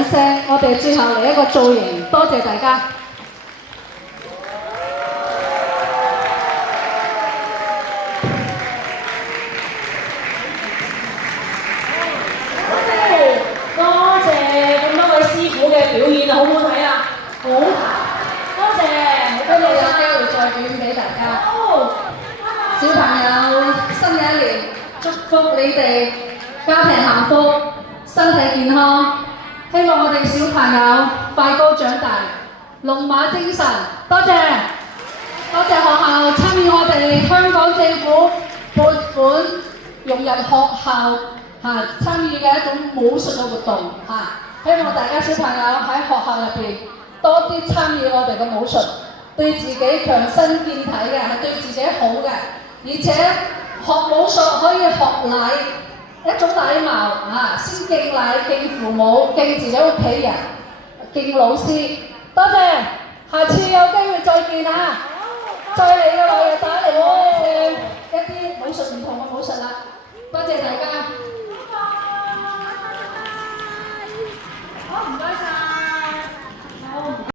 掌聲，我哋最後嚟一個造型，多謝大家。多謝咁多位師傅嘅表演，好唔好睇啊？好睇，多謝，我哋有機會再表演俾大家。好，小朋友，新嘅一年，祝福你哋家庭幸福，身體健康。希望我哋小朋友快高長大，龍馬精神。多謝，多謝學校參與我哋香港政府撥款融入學校參與嘅一種武術嘅活動希望大家小朋友喺學校入邊多啲參與我哋嘅武術，對自己強身健體嘅係對自己好嘅，而且學武術可以學禮，一種禮貌先敬禮、敬父母、敬自己屋企人、敬老師。多謝。